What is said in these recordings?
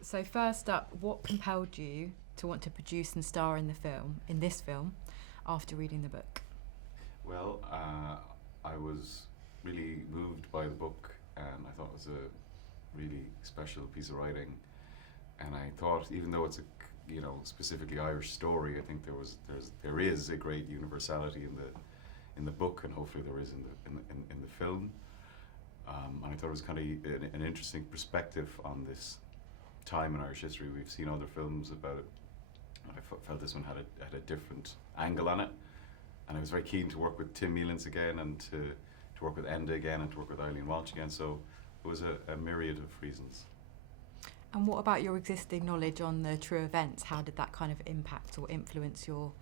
So first up, what compelled you to want to produce and star in this film, after reading the book? Well, I was really moved by the book, and I thought it was a really special piece of writing. And I thought, even though it's a specifically Irish story, I think there is a great universality in the book, and hopefully there is in the film. And I thought it was kind of an interesting perspective on this time in Irish history. We've seen other films about it. I felt this one had a different angle on it, and I was very keen to work with Timom Milantsom again, and to work with Eindói again, and to work with Eindói Uwalsh again. So it was a myriad of reasons. And what about your existing knowledge on the true events? How did that kind of impact or influence your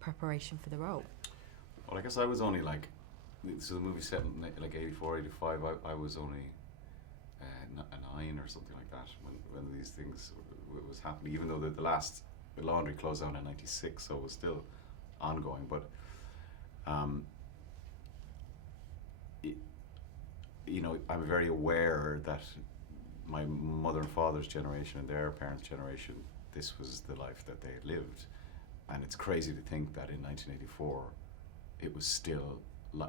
preparation for the role? Well, I guess I was only so the movie's set in 84, 85. I was only a 9 or something like that when these things was happening. Even though the last laundry closed down in 96, so it was still ongoing. But I'm very aware that my mother and father's generation and their parents' generation, this was the life that they had lived. And it's crazy to think that in 1984, it was still,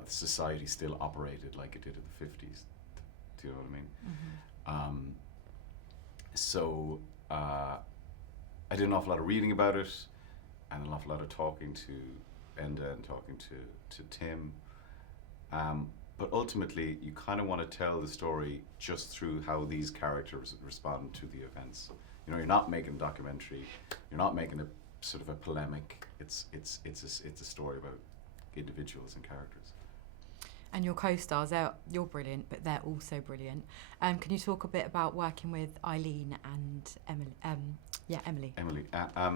society still operated like it did in the 50s. Do you know what I mean? Mm-hmm. So I did an awful lot of reading about it, and an awful lot of talking to Enda and talking to Tim. But ultimately, you kind of want to tell the story just through how these characters respond to the events. You're not making a documentary. You're not making a sort of a polemic. It's a story about individuals and characters. And your co-stars, you're brilliant, but they're also brilliant. Can you talk a bit about working with Eileen and Emily? Emily.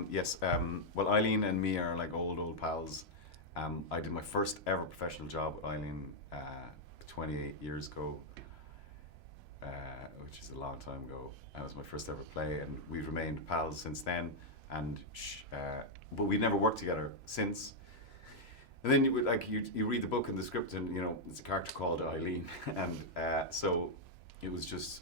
Yes. Well, Eileen and me are like old pals. I did my first ever professional job with Eileen 28 years ago, which is a long time ago. That was my first ever play, and we've remained pals since then. And but we never worked together since. And then you read the book and the script, and it's a character called Eileen, and so it was just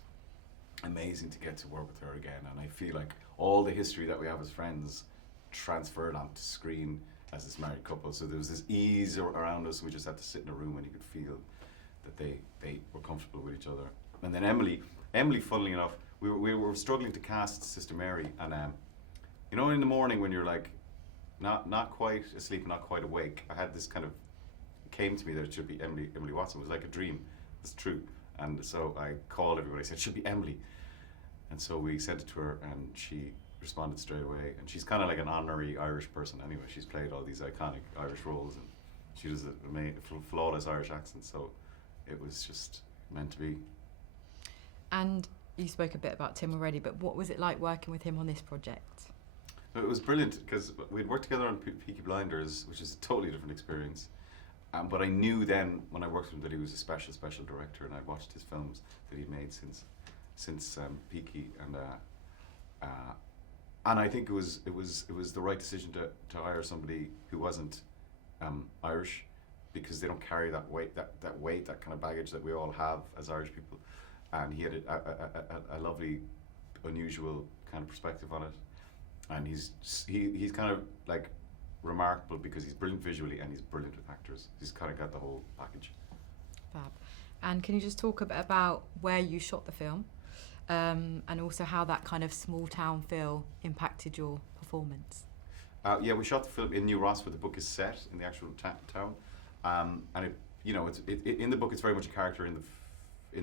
amazing to get to work with her again. And I feel like all the history that we have as friends transferred onto screen as this married couple. So there was this ease around us. We just had to sit in a room and you could feel that they were comfortable with each other. And then Emily, funnily enough, we were struggling to cast Sister Mary, and in the morning when you're like not quite asleep, not quite awake, I had this kind of, it came to me that it should be Emily Watson. It was like a dream. It's true. And so I called everybody, I said, it should be Emily. And so we sent it to her, and she responded straight away. And she's kind of like an honorary Irish person anyway. She's played all these iconic Irish roles, and she does a flawless Irish accent, so it was just meant to be. And you spoke a bit about Tim already, but what was it like working with him on this project? It was brilliant, because we'd worked together on Peaky Blinders, which is a totally different experience. But I knew then, when I worked with him, that he was a special director, and I'd watched his films that he'd made since Peaky, and I think it was the right decision to hire somebody who wasn't Irish, because they don't carry that weight, that kind of baggage that we all have as Irish people. And he had a lovely, unusual kind of perspective on it. And he's kind of like remarkable because he's brilliant visually and he's brilliant with actors. He's kind of got the whole package. Fab. And can you just talk a bit about where you shot the film, and also how that kind of small town feel impacted your performance? Yeah, we shot the film in New Ross, where the book is set in the actual town, and it's in the book it's very much a character in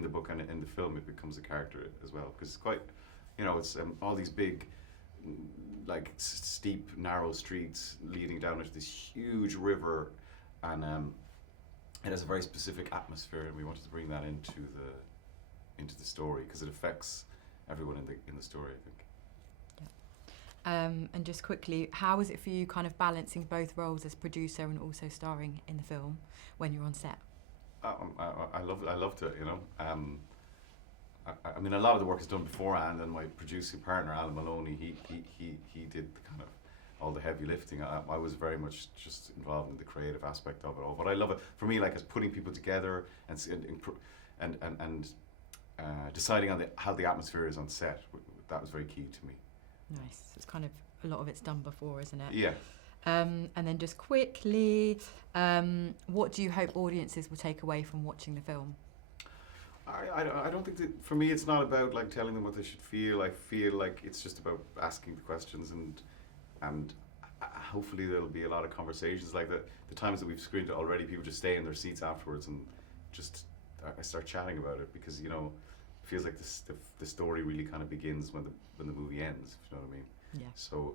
the book, and in the film it becomes a character as well, because it's quite, it's all these big, like steep, narrow streets leading down into this huge river, and it has a very specific atmosphere, and we wanted to bring that into the story because it affects everyone in the story, I think. And just quickly, how was it for you kind of balancing both roles as producer and also starring in the film when you're on set? I loved it, I mean, a lot of the work is done beforehand, and my producing partner, Alan Maloney, he did kind of all the heavy lifting. I was very much just involved in the creative aspect of it all. But I love it. For me, like, it's putting people together and deciding on how the atmosphere is on set. That was very key to me. Nice. It's kind of, a lot of it's done before, isn't it? Yeah. And then just quickly, what do you hope audiences will take away from watching the film? I don't think that, for me, it's not about like telling them what they should feel. I feel like it's just about asking the questions, and hopefully there'll be a lot of conversations. Like the times that we've screened it already, people just stay in their seats afterwards and just I start chatting about it, because it feels like the story really kind of begins when the movie ends, if you know what I mean. Yeah. So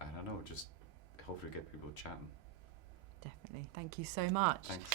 I don't know, just hopefully get people chatting. Definitely. Thank you so much. Thanks.